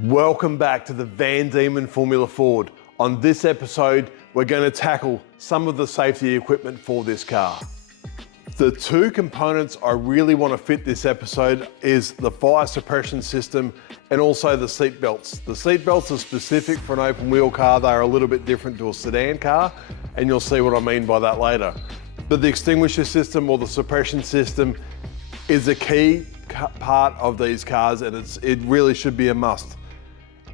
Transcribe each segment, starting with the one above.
Welcome back to the Van Diemen Formula Ford. On this episode, we're going to tackle some of the safety equipment for this car. The two components I really want to fit this episode is the fire suppression system and also the seat belts. The seat belts are specific for an open wheel car. They are a little bit different to a sedan car, and you'll see what I mean by that later. But the extinguisher system or the suppression system is a key part of these cars, and it really should be a must.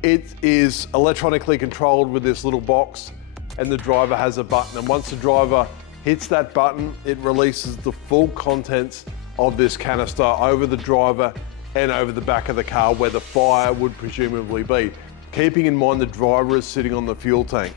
It is electronically controlled with this little box, and the driver has a button, and once the driver hits that button, it releases the full contents of this canister over the driver and over the back of the car where the fire would presumably be, keeping in mind the driver is sitting on the fuel tank.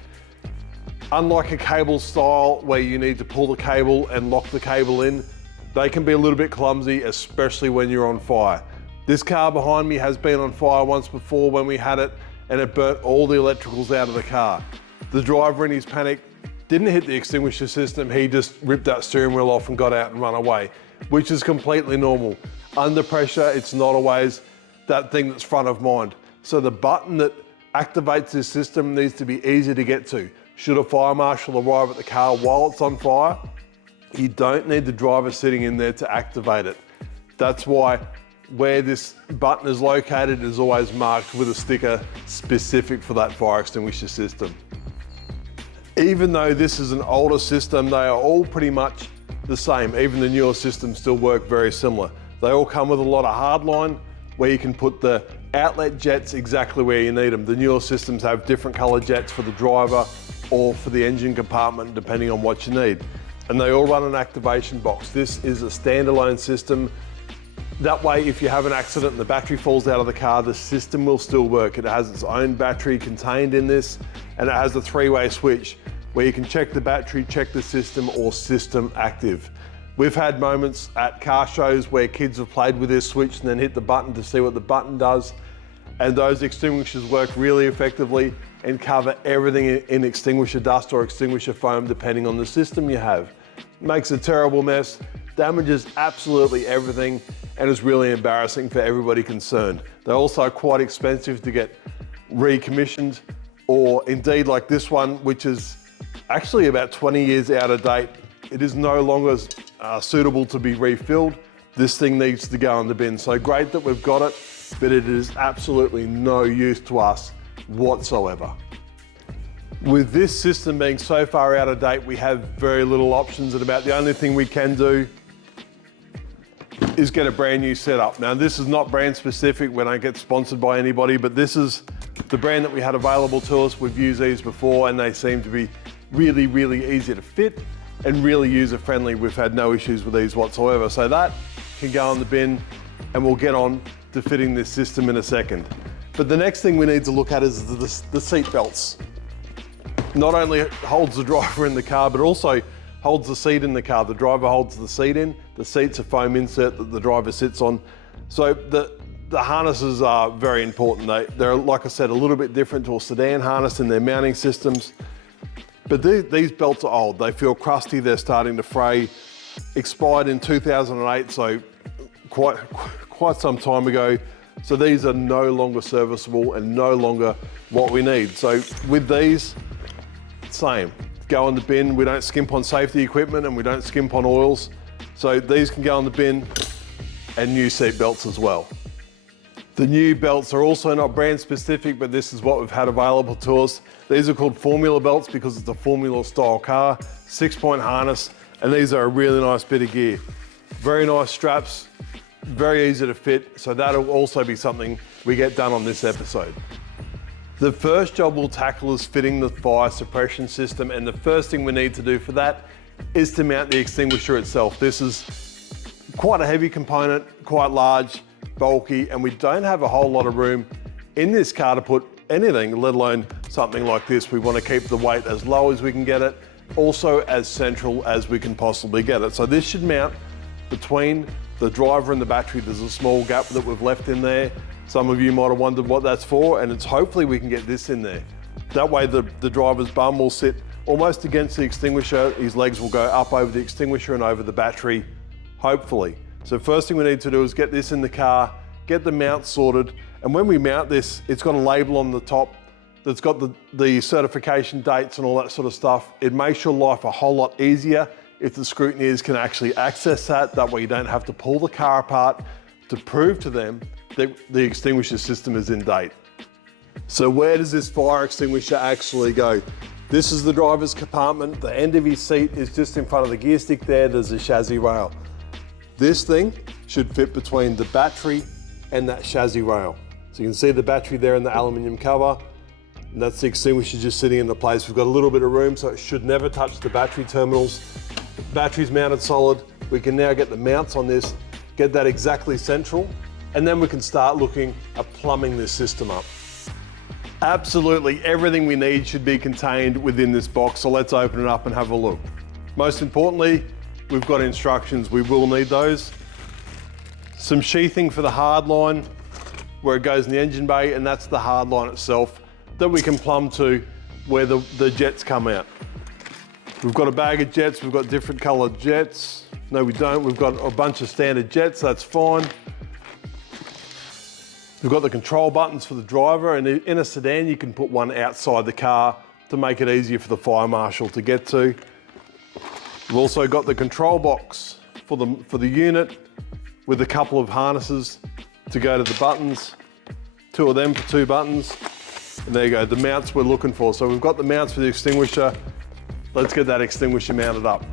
Unlike a cable style where you need to pull the cable and lock the cable in, they can be a little bit clumsy, especially when you're on fire. This car behind me has been on fire once before when we had it, and it burnt all the electricals out of the car. The driver in his panic didn't hit the extinguisher system, he just ripped that steering wheel off and got out and run away, which is completely normal. Under pressure, it's not always that thing that's front of mind. So the button that activates this system needs to be easy to get to. Should a fire marshal arrive at the car while it's on fire, you don't need the driver sitting in there to activate it. That's why where this button is located is always marked with a sticker specific for that fire extinguisher system. Even though this is an older system, they are all pretty much the same. Even the newer systems still work very similar. They all come with a lot of hardline where you can put the outlet jets exactly where you need them. The newer systems have different color jets for the driver or for the engine compartment, depending on what you need. And they all run an activation box. This is a standalone system. That way, if you have an accident and the battery falls out of the car, the system will still work. It has its own battery contained in this, and it has a three-way switch where you can check the battery, check the system, or system active. We've had moments at car shows where kids have played with this switch and then hit the button to see what the button does. And those extinguishers work really effectively and cover everything in extinguisher dust or extinguisher foam, depending on the system you have. Makes a terrible mess, damages absolutely everything, and is really embarrassing for everybody concerned. They're also quite expensive to get recommissioned, or indeed like this one, which is actually about 20 years out of date. It is no longer suitable to be refilled. This thing needs to go in the bin. So great that we've got it, but it is absolutely no use to us whatsoever. With this system being so far out of date, we have very little options, and about the only thing we can do is get a brand new setup. Now, this is not brand specific, we don't get sponsored by anybody, but this is the brand that we had available to us. We've used these before and they seem to be really, really easy to fit and really user friendly. We've had no issues with these whatsoever. So that can go in the bin, and we'll get on to fitting this system in a second. But the next thing we need to look at is the seat belts. Not only holds the driver in the car, but also holds the seat in the car. The driver holds the seat in. The seat's a foam insert that the driver sits on. So the harnesses are very important. They're, like I said, a little bit different to a sedan harness in their mounting systems. But these belts are old. They feel crusty. They're starting to fray. Expired in 2008, so quite some time ago. So these are no longer serviceable and no longer what we need. So with these, same. Go in the bin. We don't skimp on safety equipment and we don't skimp on oils. So these can go in the bin, and new seat belts as well. The new belts are also not brand specific, but this is what we've had available to us. These are called Formula belts because it's a Formula style car, 6-point harness, and these are a really nice bit of gear. Very nice straps, very easy to fit, so that'll also be something we get done on this episode. The first job we'll tackle is fitting the fire suppression system, and the first thing we need to do for that is to mount the extinguisher itself. This is quite a heavy component, quite large, bulky, and we don't have a whole lot of room in this car to put anything, let alone something like this. We want to keep the weight as low as we can get it, also as central as we can possibly get it. So this should mount between the driver and the battery. There's a small gap that we've left in there. Some of you might have wondered what that's for, and it's hopefully we can get this in there. That way the driver's bum will sit almost against the extinguisher. His legs will go up over the extinguisher and over the battery, hopefully. So first thing we need to do is get this in the car, get the mount sorted, And when we mount this, it's got a label on the top that's got the certification dates and all that sort of stuff. It makes your life a whole lot easier if the scrutineers can actually access that. That way you don't have to pull the car apart to prove to them that the extinguisher system is in date. So where does this fire extinguisher actually go? This is the driver's compartment. The end of his seat is just in front of the gear stick there. There's a chassis rail. This thing should fit between the battery and that chassis rail. So you can see the battery there in the aluminium cover, and that's the extinguisher just sitting into place. We've got a little bit of room, so it should never touch the battery terminals. Battery's mounted solid. We can now get the mounts on this, get that exactly central, and then we can start looking at plumbing this system up. Absolutely everything we need should be contained within this box, so let's open it up and have a look. Most importantly, we've got instructions. We will need those. Some sheathing for the hard line where it goes in the engine bay, and that's the hard line itself that we can plumb to where the jets come out. We've got a bag of jets. We've got different colored jets. No, we don't. We've got a bunch of standard jets. That's fine. We've got the control buttons for the driver, and in a sedan you can put one outside the car to make it easier for the fire marshal to get to. We've also got the control box for the unit with a couple of harnesses to go to the buttons, 2 of them for 2 buttons. And there you go, the mounts we're looking for. So we've got the mounts for the extinguisher. Let's get that extinguisher mounted up.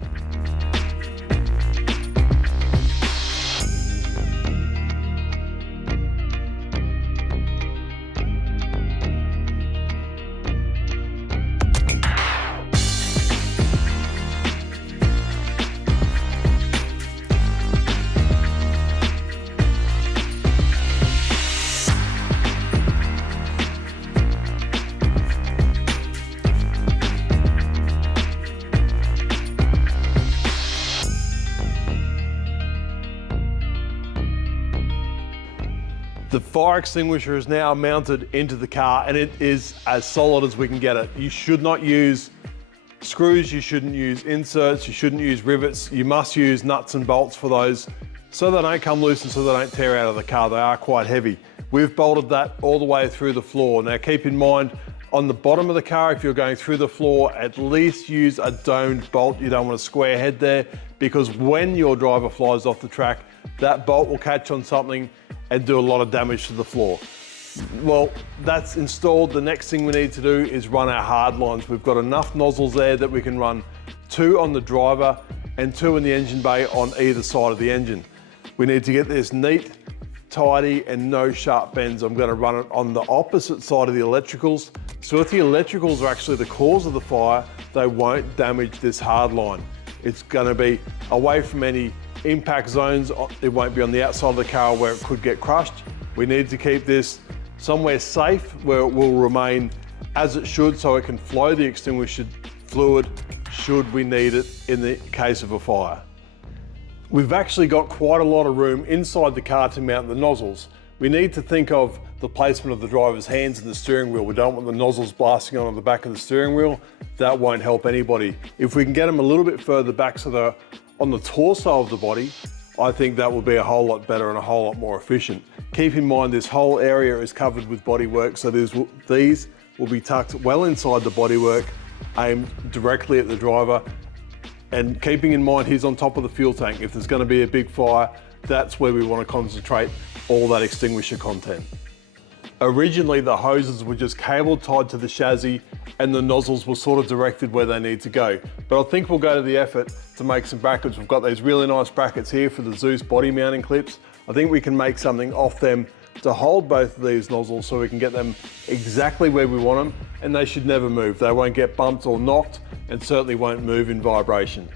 The fire extinguisher is now mounted into the car, and it is as solid as we can get it. You should not use screws, you shouldn't use inserts, you shouldn't use rivets. You must use nuts and bolts for those so they don't come loose and so they don't tear out of the car. They are quite heavy. We've bolted that all the way through the floor. Now keep in mind, on the bottom of the car, if you're going through the floor, at least use a domed bolt. You don't want a square head there, because when your driver flies off the track, that bolt will catch on something and do a lot of damage to the floor. Well, that's installed. The next thing we need to do is run our hard lines. We've got enough nozzles there that we can run 2 on the driver and 2 in the engine bay on either side of the engine. We need to get this neat, tidy, and no sharp bends. I'm going to run it on the opposite side of the electricals. So if the electricals are actually the cause of the fire, they won't damage this hard line. It's going to be away from any impact zones. It won't be on the outside of the car where it could get crushed. We need to keep this somewhere safe where it will remain as it should, so it can flow the extinguisher fluid should we need it in the case of a fire. We've actually got quite a lot of room inside the car to mount the nozzles. We need to think of the placement of the driver's hands in the steering wheel. We don't want the nozzles blasting onto the back of the steering wheel. That won't help anybody. If we can get them a little bit further back so they're on the torso of the body, I think that will be a whole lot better and a whole lot more efficient. Keep in mind, this whole area is covered with bodywork, so these will be tucked well inside the bodywork, aimed directly at the driver. And keeping in mind, he's on top of the fuel tank. If there's going to be a big fire, that's where we want to concentrate all that extinguisher content. Originally, the hoses were just cable tied to the chassis and the nozzles were sort of directed where they need to go. But I think we'll go to the effort to make some brackets. We've got these really nice brackets here for the Zeus body mounting clips. I think we can make something off them to hold both of these nozzles so we can get them exactly where we want them, and they should never move. They won't get bumped or knocked, and certainly won't move in vibration.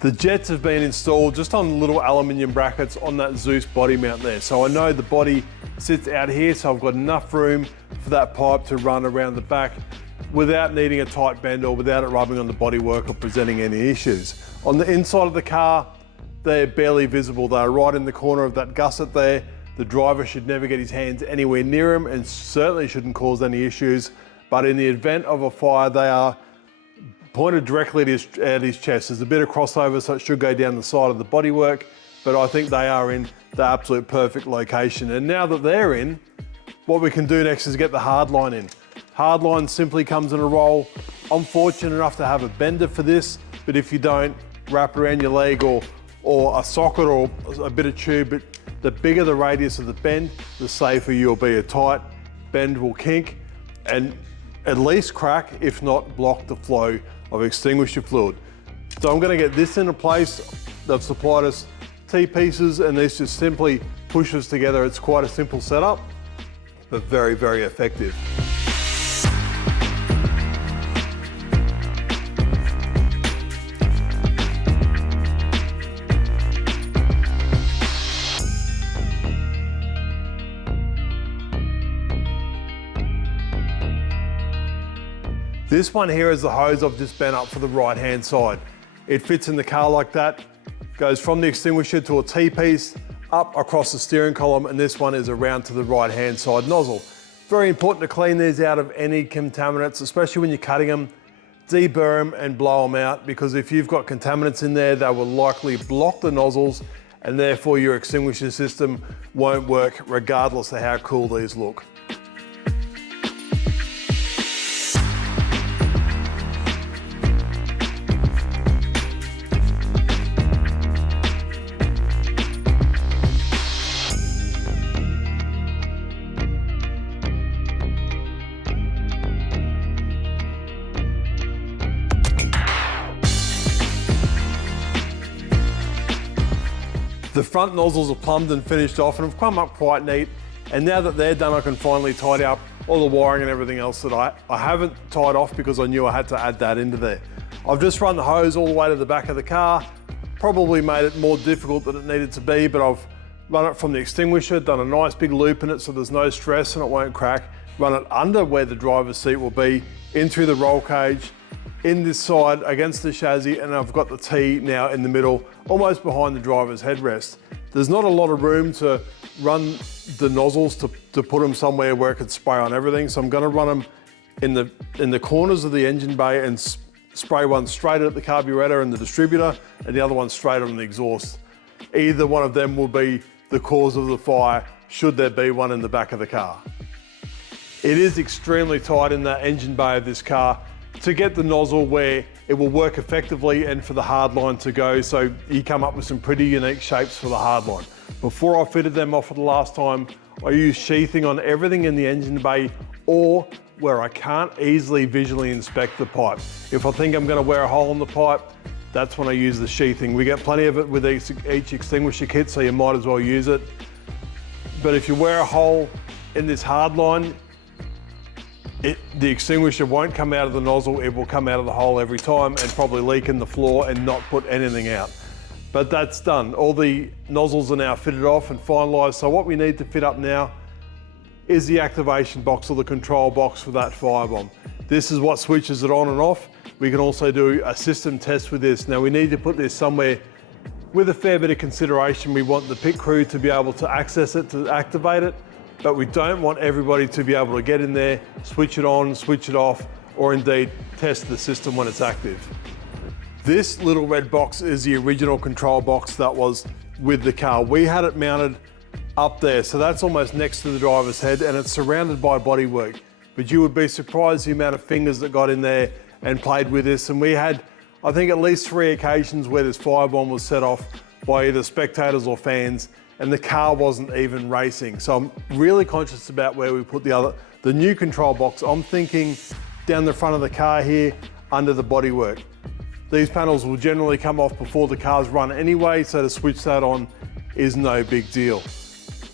The jets have been installed just on little aluminium brackets on that Zeus body mount there. So I know the body sits out here, so I've got enough room for that pipe to run around the back without needing a tight bend or without it rubbing on the bodywork or presenting any issues. On the inside of the car, they're barely visible. They're right in the corner of that gusset there. The driver should never get his hands anywhere near him and certainly shouldn't cause any issues. But in the event of a fire, they are pointed directly at his chest. There's a bit of crossover, so it should go down the side of the bodywork, but I think they are in the absolute perfect location. And now that they're in, what we can do next is get the hardline in. Hardline simply comes in a roll. I'm fortunate enough to have a bender for this, but if you don't, wrap it around your leg or a socket or a bit of tube. But the bigger the radius of the bend, the safer you'll be. A tight bend will kink and at least crack, if not block the flow of extinguisher fluid. So I'm going to get this into place. They've supplied us T-pieces and this just simply pushes together. It's quite a simple setup, but very, very effective. This one here is the hose I've just bent up for the right-hand side. It fits in the car like that, goes from the extinguisher to a T-piece, up across the steering column, and this one is around to the right-hand side nozzle. Very important to clean these out of any contaminants, especially when you're cutting them. Deburr them and blow them out, because if you've got contaminants in there, they will likely block the nozzles and therefore your extinguisher system won't work regardless of how cool these look. The front nozzles are plumbed and finished off and have come up quite neat. And now that they're done, I can finally tidy up all the wiring and everything else that I haven't tied off because I knew I had to add that into there. I've just run the hose all the way to the back of the car, probably made it more difficult than it needed to be, but I've run it from the extinguisher, done a nice big loop in it so there's no stress and it won't crack. Run it under where the driver's seat will be, in through the roll cage, in this side against the chassis, and I've got the T now in the middle, almost behind the driver's headrest. There's not a lot of room to run the nozzles to put them somewhere where it could spray on everything, so I'm going to run them in the corners of the engine bay and spray one straight at the carburetor and the distributor, and the other one straight on the exhaust. Either one of them will be the cause of the fire, should there be one in the back of the car. It is extremely tight in the engine bay of this car to get the nozzle where it will work effectively and for the hardline to go, so you come up with some pretty unique shapes for the hardline. Before I fitted them off for the last time, I used sheathing on everything in the engine bay or where I can't easily visually inspect the pipe. If I think I'm going to wear a hole in the pipe, that's when I use the sheathing. We get plenty of it with each extinguisher kit, so you might as well use it. But if you wear a hole in this hardline, the extinguisher won't come out of the nozzle, it will come out of the hole every time and probably leak in the floor and not put anything out. But that's done. All the nozzles are now fitted off and finalised. So what we need to fit up now is the activation box or the control box for that firebomb. This is what switches it on and off. We can also do a system test with this. Now we need to put this somewhere with a fair bit of consideration. We want the pit crew to be able to access it, to activate it, but we don't want everybody to be able to get in there, switch it on, switch it off, or indeed test the system when it's active. This little red box is the original control box that was with the car. We had it mounted up there, so that's almost next to the driver's head and it's surrounded by bodywork. But you would be surprised the amount of fingers that got in there and played with this. And we had, I think, at least 3 occasions where this firebomb was set off by either spectators or fans, and the car wasn't even racing. So I'm really conscious about where we put the new control box. I'm thinking down the front of the car here, under the bodywork. These panels will generally come off before the car's run anyway, so to switch that on is no big deal.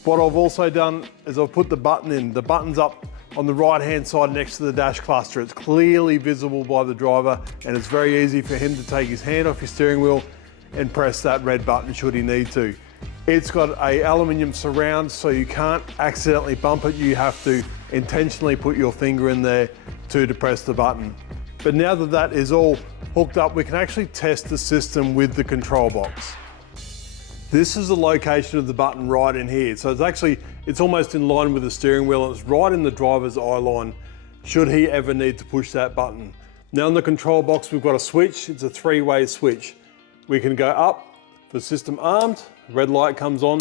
What I've also done is I've put the button in. The button's up on the right-hand side next to the dash cluster. It's clearly visible by the driver, and it's very easy for him to take his hand off his steering wheel and press that red button should he need to. It's got a aluminium surround, so you can't accidentally bump it. You have to intentionally put your finger in there to depress the button. But now that that is all hooked up, we can actually test the system with the control box. This is the location of the button right in here. So it's almost in line with the steering wheel, and it's right in the driver's eye line should he ever need to push that button. Now in the control box, we've got a switch. It's a 3-way switch. We can go up for system armed, red light comes on.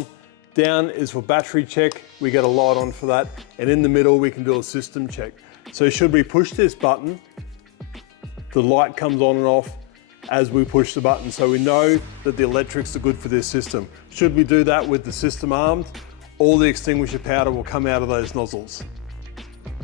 Down is for battery check. We get a light on for that. And in the middle, we can do a system check. So should we push this button, the light comes on and off as we push the button, so we know that the electrics are good for this system. Should we do that with the system armed, all the extinguisher powder will come out of those nozzles.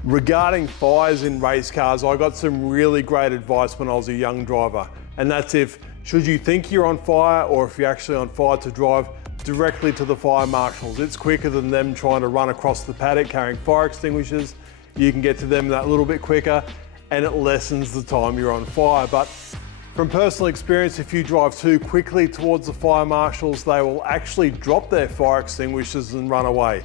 Regarding fires in race cars, I got some really great advice when I was a young driver, and that's should you think you're on fire or if you're actually on fire, to drive directly to the fire marshals. It's quicker than them trying to run across the paddock carrying fire extinguishers. You can get to them that little bit quicker and it lessens the time you're on fire. But from personal experience, if you drive too quickly towards the fire marshals, they will actually drop their fire extinguishers and run away.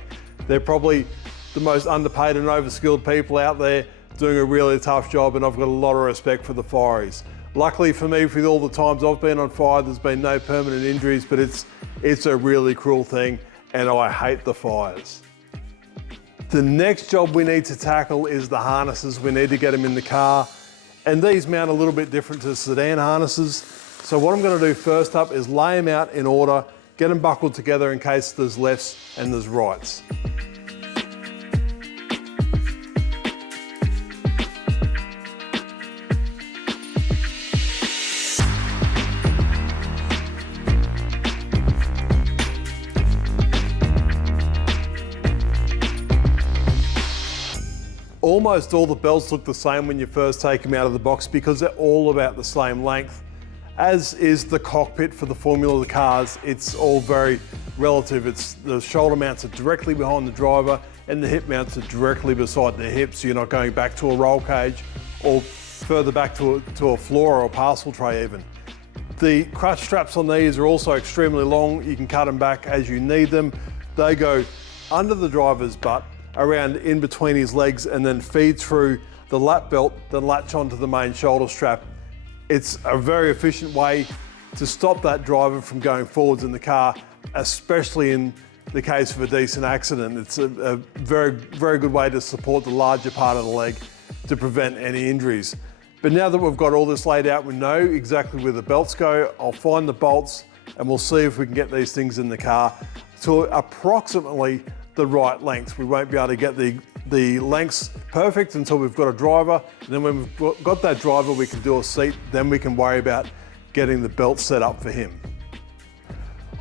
They're probably the most underpaid and overskilled people out there doing a really tough job, and I've got a lot of respect for the fireys. Luckily for me, with all the times I've been on fire, there's been no permanent injuries, but it's a really cruel thing, and I hate the fires. The next job we need to tackle is the harnesses. We need to get them in the car, and these mount a little bit different to sedan harnesses. So what I'm going to do first up is lay them out in order, get them buckled together in case there's lefts and there's rights. Almost all the belts look the same when you first take them out of the box because they're all about the same length. As is the cockpit for the Formula cars, it's all very relative. The shoulder mounts are directly behind the driver and the hip mounts are directly beside the hips, so you're not going back to a roll cage or further back to a floor or a parcel tray even. The crutch straps on these are also extremely long. You can cut them back as you need them. They go under the driver's butt, around in between his legs, and then feed through the lap belt, then latch onto the main shoulder strap. It's a very efficient way to stop that driver from going forwards in the car, especially in the case of a decent accident. It's a very, very good way to support the larger part of the leg to prevent any injuries. But now that we've got all this laid out, we know exactly where the belts go. I'll find the bolts and we'll see if we can get these things in the car to approximately the right length. We won't be able to get the lengths perfect until we've got a driver. And then when we've got that driver, we can do a seat, then we can worry about getting the belt set up for him.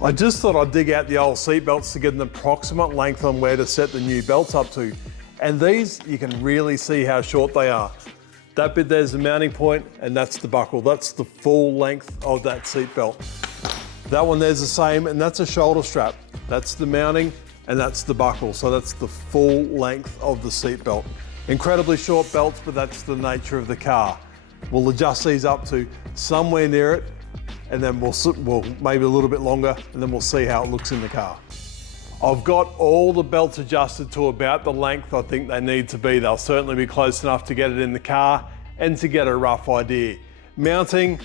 I just thought I'd dig out the old seat belts to get an approximate length on where to set the new belts up to. And these, you can really see how short they are. That bit there's the mounting point, and that's the buckle. That's the full length of that seat belt. That one there's the same, and that's a shoulder strap. That's the mounting, and that's the buckle. So that's the full length of the seat belt. Incredibly short belts, but that's the nature of the car. We'll adjust these up to somewhere near it, and then we'll maybe a little bit longer, and then we'll see how it looks in the car. I've got all the belts adjusted to about the length I think they need to be. They'll certainly be close enough to get it in the car and to get a rough idea. Mounting,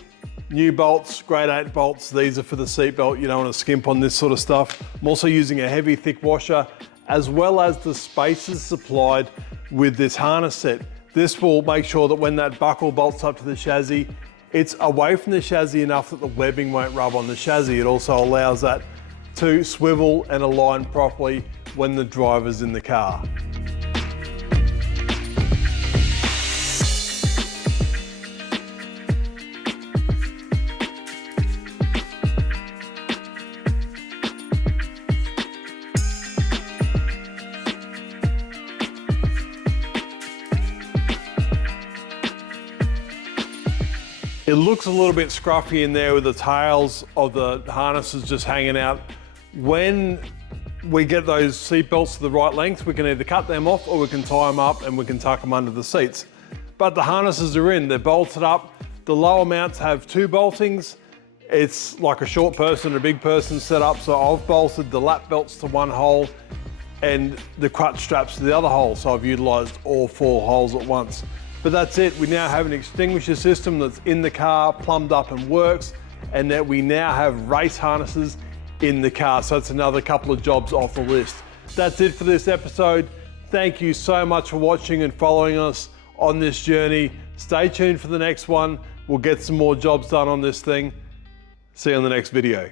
new bolts, grade 8 bolts. These are for the seat belt. You don't want to skimp on this sort of stuff. I'm also using a heavy, thick washer, as well as the spacers supplied with this harness set. This will make sure that when that buckle bolts up to the chassis, it's away from the chassis enough that the webbing won't rub on the chassis. It also allows that to swivel and align properly when the driver's in the car. It looks a little bit scruffy in there with the tails of the harnesses just hanging out. When we get those seat belts to the right length, we can either cut them off or we can tie them up and we can tuck them under the seats. But the harnesses are in, they're bolted up. The lower mounts have 2 boltings. It's like a short person and a big person set up. So I've bolted the lap belts to one hole and the crutch straps to the other hole. So I've utilized all 4 holes at once. But that's it. We now have an extinguisher system that's in the car, plumbed up and works, and that we now have race harnesses in the car. So that's another couple of jobs off the list. That's it for this episode. Thank you so much for watching and following us on this journey. Stay tuned for the next one. We'll get some more jobs done on this thing. See you on the next video.